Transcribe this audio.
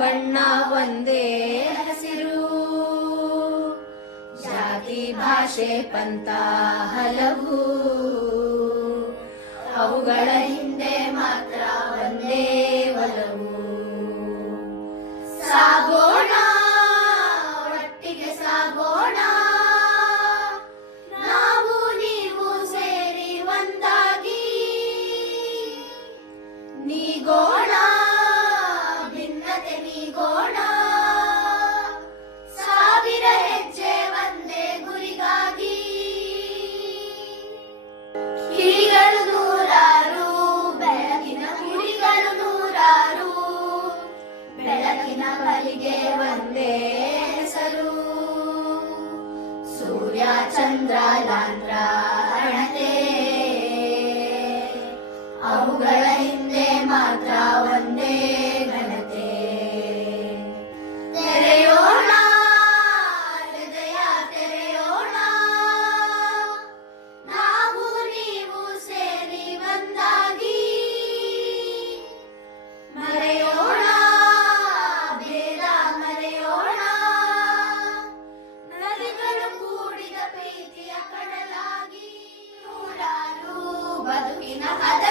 ಬಣ್ಣ ಒಂದೇ ಹಸಿರು. ಜಾತಿ ಭಾಷೆ ಪಂಥ ಹಲವು, ಅವುಗಳ ಹಿಂದೆ ಮಾತ್ರ ಒಂದೇ ಒಲವು. ಸಾಗೋಣ ಒಟ್ಟಿಗೆ ಸಾಗೋಣ, ನಾವು ನೀವು ಸೇರಿ ಒಂದಾಗಿ. ನೀಗೋಣ ಭಿನ್ನತೆ ನೀಗೋಣ, ಸಾವಿರ ಹೆಜ್ಜೆ ಒಂದೇ ಗುರಿಗಾಗಿ. ಕಿಡಿಗಳು ನೂರಾರು, ಬೆಳಕಿನ ಗುಡಿಗಳು ನೂರಾರು, ಬೆಳಕಿನ ಬಲಿಗೆ ಒಂದೇ ಹೆಸರು. ಸೂರ್ಯ ಚಂದ್ರ ಲಾಂತ್ರ ಹಣತೆ, ಅವುಗಳ ಹಿಂದೆ ಮಾತ್ರ ಒಂದೇ ಘನತೆ. ತೆರೆಯೋಣ ಹೃದಯ ತೆರೆಯೋಣ, ನಾವು ನೀವು ಸೇರಿ ಒಂದಾಗಿ. ಮರೆಯೋಣ ಭೇದ ಮರೆಯೋಣ, ನದಿಗಳು ಕೂಡಿದ ಪ್ರೀತಿಯ ಕಡಲಾಗಿ. ನೂರಾರು ಬದುಕಿನ ಹದ